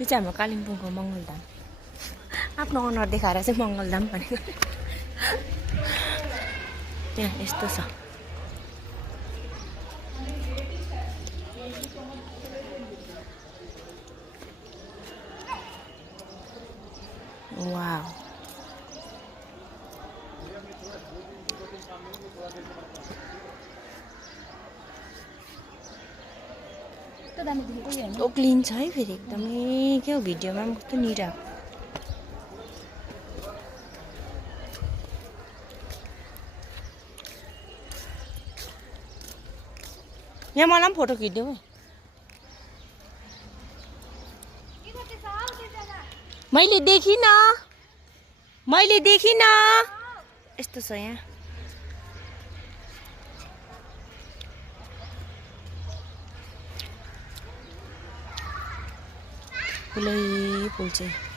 यो चाहिँ हाम्रो कालिम्पोङको मङ्गलधाम आफ्नो अनुहार देखाएर चाहिँ मङ्गलधाम भनेको त्यहाँ यस्तो छ वाउ कस्तो क्लिन छ है फेरि एकदमै क्या हो भिडियोमा पनि कस्तो निट आएको यहाँ मलाई पनि फोटो खिचिदेऊ है मैले देखिनँ यस्तो छ यहाँ फुलै फुल चाहिँ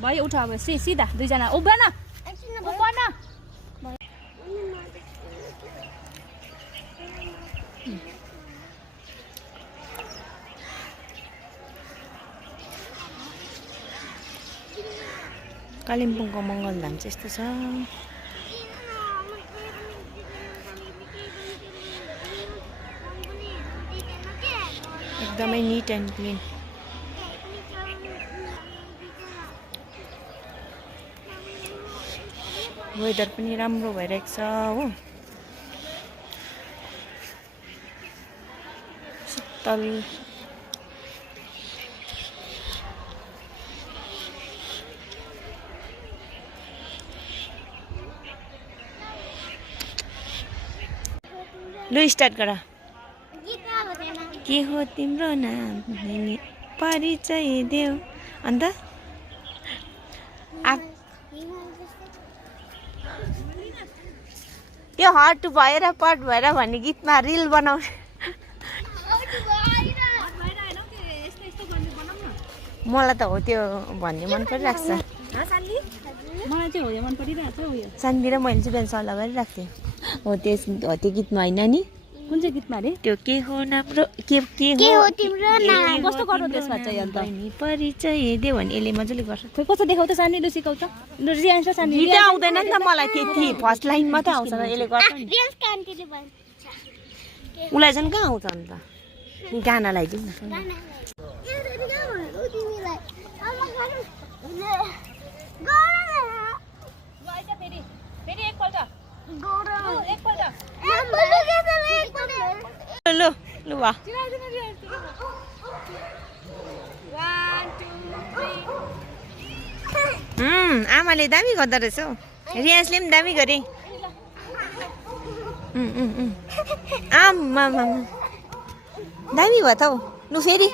भाइ उठा अब सिधा दुईजना उभ्यान कालिम्पोङको मङ्गलधाम चाहिँ यस्तो छ एकदमै निट एन्ड क्लिन वेदर पनि राम्रो भइरहेको छ हो शीतल लु स्टार्ट गर के हो तिम्रो नाम परिचय देऊ अन्त त्यो हट भएर पट भएर भन्ने गीतमा रिल बनाउने मलाई त हो त्यो भन्ने मन परिरहेको छ मलाई चाहिँ हो यो मन परिरहेको छ उयो सान्वी र मैले चाहिँ बिहान सल्लाह गरिरहेको थिएँ हो त्यो गीतमा होइन नि कुन चाहिँ गीतमा रे त्यो के हो नाम्रो के हो तिम्रो नाम कस्तो गर्नु त्यसमा चाहिँ अन्त परिचय दे भने यसले मजाले गर्छ खोइ कस्तो देखाउ त सानी लु सिकाउ त लु रियान्स सानी गीत आउँदैन नि त मलाई त्यति फर्स्ट लाइन मात्रै आउँछ यसले गर्छ नि उसलाई चाहिँ कहाँ आउँछ अन्त गाना लगाइदिउँ न लु लु वा आमाले दामी गर्दो रहेछ हौ रियाजले पनि दामी गरे आमा दामी भयो त हौ लु फेरि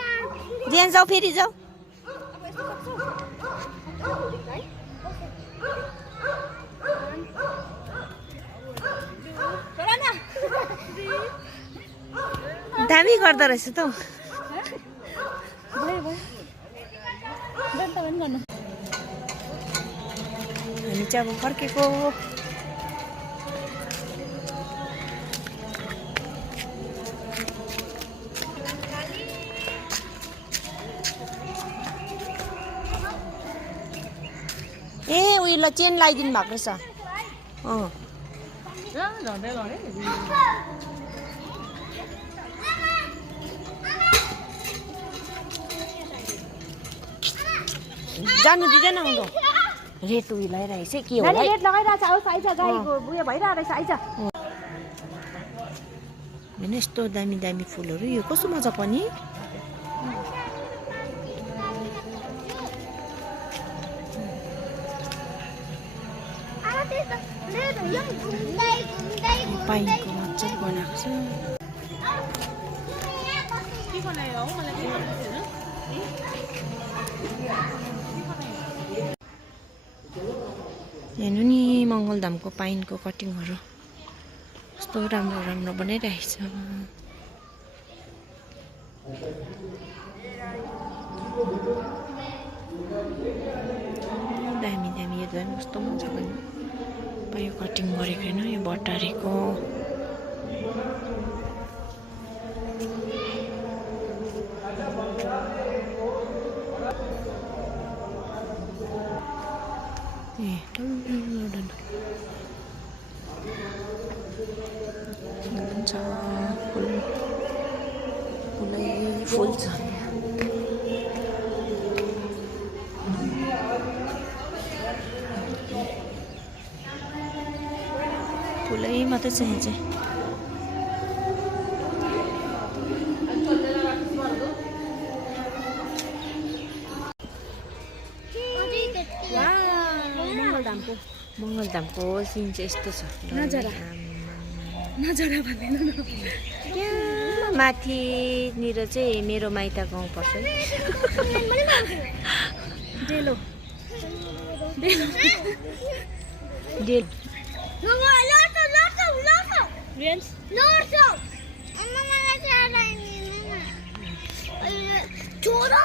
रियाज जाऊ फेरि जाऊ दामी गर्दो रहेछ त हामी चाहिँ अब फर्केको ए उयोलाई चेन लगाइदिनु भएको रहेछ जानु दिँदैन उनीहरू रेड उयो लगाइरहेको छ के हो नानी रेड लगाइरहेछ आउँछ आइज गाईको उयो भइरहेको रहेछ आइज होइन यस्तो दामी दामी फुलहरू यो कस्तो मजा पनि पाइनको मजाले बनाएको छ हेर्नु नि मङ्गलधामको पाइनको कटिङहरू कस्तो राम्रो राम्रो बनाइरहेको छ दामी दामी यो झन् कस्तो मजाको यो कटिङ गरेको होइन यो बटारेको ए छ फुलै फुल छ फुलै मात्रै छ यहाँ चाहिँ मङ्गलधामको सिन चाहिँ यस्तो छ नजरा नजरा भन्दैन त्यहाँ माथिनिर चाहिँ मेरो माइत गाउँ पर्छ डेलो डेल छोड़ो